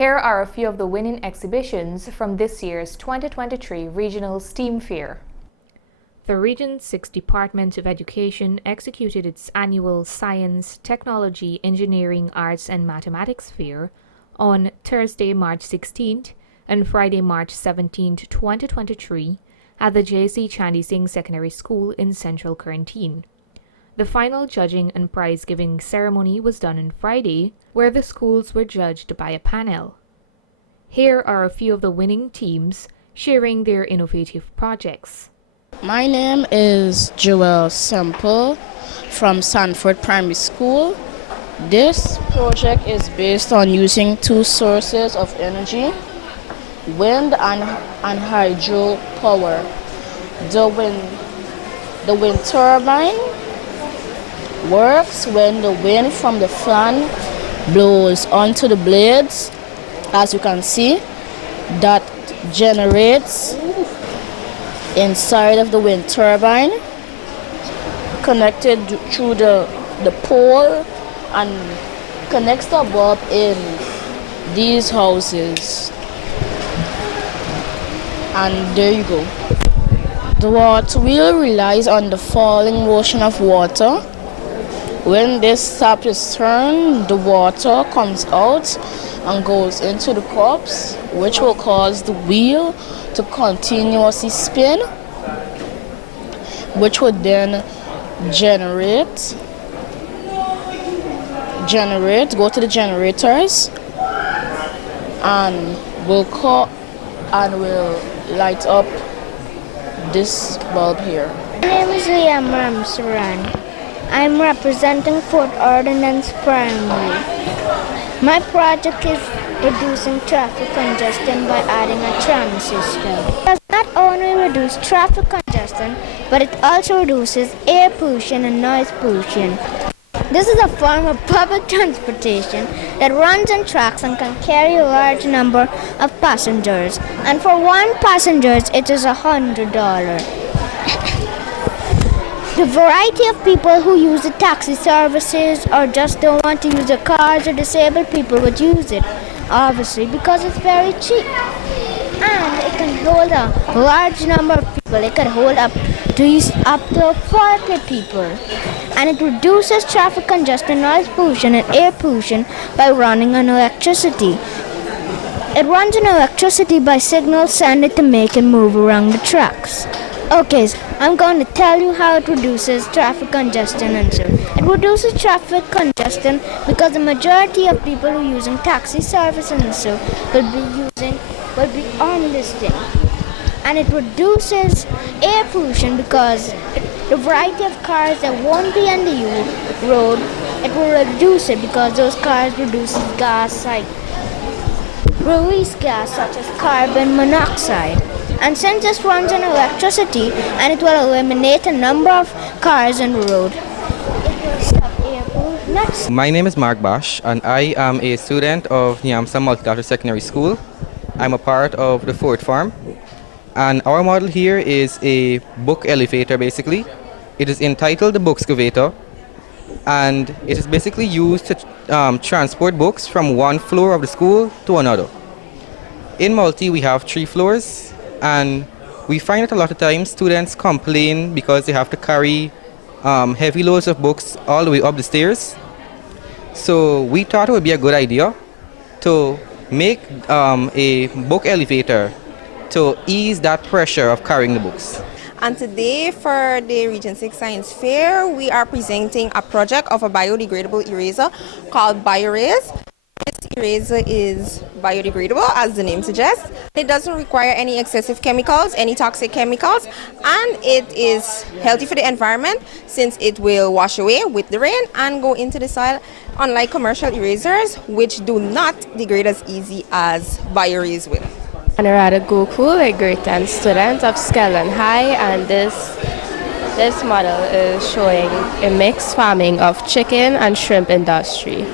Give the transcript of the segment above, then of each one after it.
Here are a few of the winning exhibitions from this year's 2023 Regional STEAM Fair. The Region 6 Department of Education executed its annual Science, Technology, Engineering, Arts and Mathematics Fair on Thursday, March 16th and Friday, March 17th, 2023 at the J.C. Chandy Singh Secondary School in Central Quarantine. The final judging and prize-giving ceremony was done on Friday, where the schools were judged by a panel. Here are a few of the winning teams sharing their innovative projects. My name is Joel Semple from Sanford Primary School. This project is based on using two sources of energy, wind and hydro power. The wind turbine works when the wind from the fan blows onto the blades, as you can see, that generates inside of the wind turbine, connected through the pole and connects the bulb in these houses. And there you go. The water wheel relies on the falling motion of water. When this tap is turned, the water comes out and goes into the cups, which will cause the wheel to continuously spin, which would then go to the generators and will light up this bulb here. My name is Liam Ramsaran. I'm representing Fort Ordinance Primary. My project is reducing traffic congestion by adding a tram system. It does not only reduce traffic congestion, but it also reduces air pollution and noise pollution. This is a form of public transportation that runs on tracks and can carry a large number of passengers. And for one passenger, it is $100. The variety of people who use the taxi services or just don't want to use the cars, or disabled people would use it, obviously, because it's very cheap. And it can hold a large number of people. It can hold up to 40 people. And it reduces traffic congestion, noise pollution, and air pollution by running on electricity. It runs on electricity by signals sent to make it move around the tracks. Okay, so I'm going to tell you how it reduces traffic congestion and so. It reduces traffic congestion because the majority of people who are using taxi service and so will be on this thing. And it reduces air pollution because the variety of cars that won't be on the road, it will reduce it because those cars release gas such as carbon monoxide. And since this runs on electricity and it will eliminate a number of cars on the road, it will stop air pollution. My name is Mark Bash and I am a student of Niamsa Multilateral Secondary School. I'm a part of the Fourth Farm. And our model here is a book elevator basically. It is entitled the Bookexcavator, and it is basically used to transport books from one floor of the school to another. In Multi we have 3 floors, and we find that a lot of times students complain because they have to carry heavy loads of books all the way up the stairs. So we thought it would be a good idea to make a book elevator to ease that pressure of carrying the books. And today for the Region 6 Science Fair, we are presenting a project of a biodegradable eraser called BioErase. This eraser is biodegradable, as the name suggests. It doesn't require any excessive chemicals, any toxic chemicals, and it is healthy for the environment since it will wash away with the rain and go into the soil, unlike commercial erasers, which do not degrade as easy as BioErase will. Anuradha Gokul, a grade 10 student of Skelton High, and this model is showing a mixed farming of chicken and shrimp industry.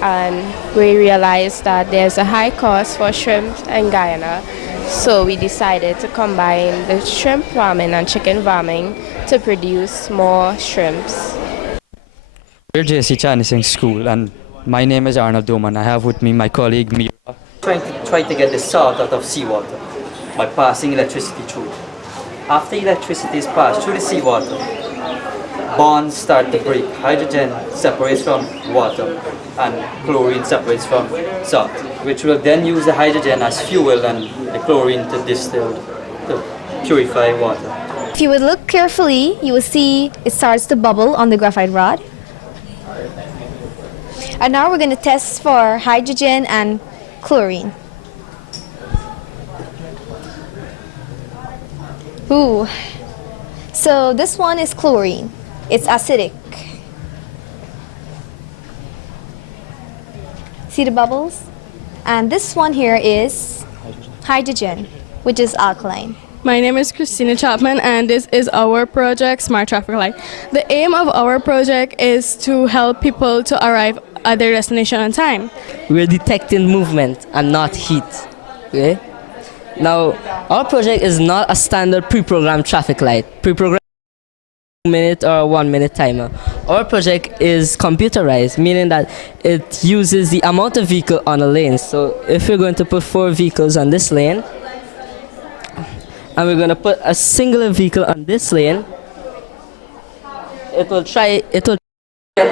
And we realized that there's a high cost for shrimp in Guyana, so we decided to combine the shrimp farming and chicken farming to produce more shrimps. We're J.C. Chandy Singh School, and My name is Arnold Doman. I have with me my colleague Mira. Trying to get the salt out of seawater by passing electricity through. After electricity is passed through the seawater, bonds start to break. Hydrogen separates from water and chlorine separates from salt, which will then use the hydrogen as fuel and the chlorine to distill, to purify water. If you would look carefully, you will see it starts to bubble on the graphite rod. And now we're going to test for hydrogen and chlorine. Ooh. So this one is chlorine. It's acidic. See the bubbles? And this one here is hydrogen, which is alkaline. My name is Christina Chapman and this is our project, Smart Traffic Light. The aim of our project is to help people to arrive at their destination on time. We're detecting movement and not heat. Okay? Now, our project is not a standard pre-programmed traffic light. Pre-programmed 2-minute or 1-minute timer. Our project is computerized, meaning that it uses the amount of vehicle on a lane. So if we're going to put 4 vehicles on this lane, and we're going to put a singular vehicle on this lane, it will get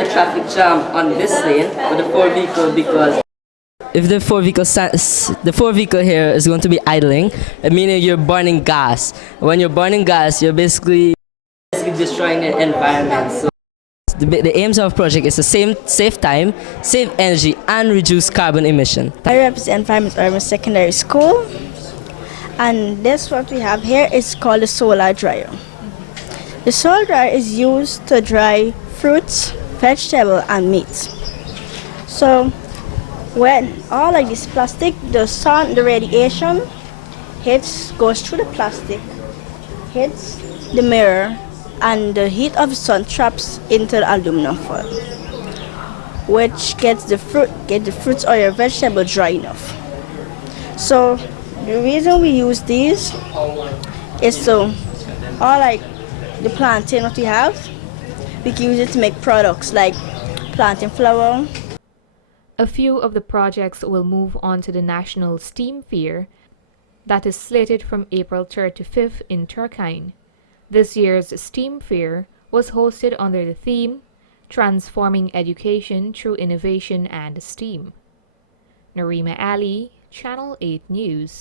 the traffic jam on this lane with the 4 vehicle, because if the 4 vehicle here is going to be idling, meaning you're burning gas. When you're burning gas, you're basically destroying the environment. So the aims of the project is to save time, save energy, and reduce carbon emission. I represent Farmers Urban Secondary School, and this what we have here is called a solar dryer. The solar dryer is used to dry fruits, vegetable, and meat. So when all like this plastic, the sun, the radiation goes through the plastic, hits the mirror, and the heat of the sun traps into the aluminum foil, which gets the fruits or your vegetable dry enough. So the reason we use these is so all like the plantain what we have, we can use it to make products like plantain flour. A few of the projects will move on to the National STEAM Fair that is slated from April 3rd to 5th in Turkine. This year's STEAM Fair was hosted under the theme Transforming Education Through Innovation and STEAM. Narima Ali, Channel 8 News.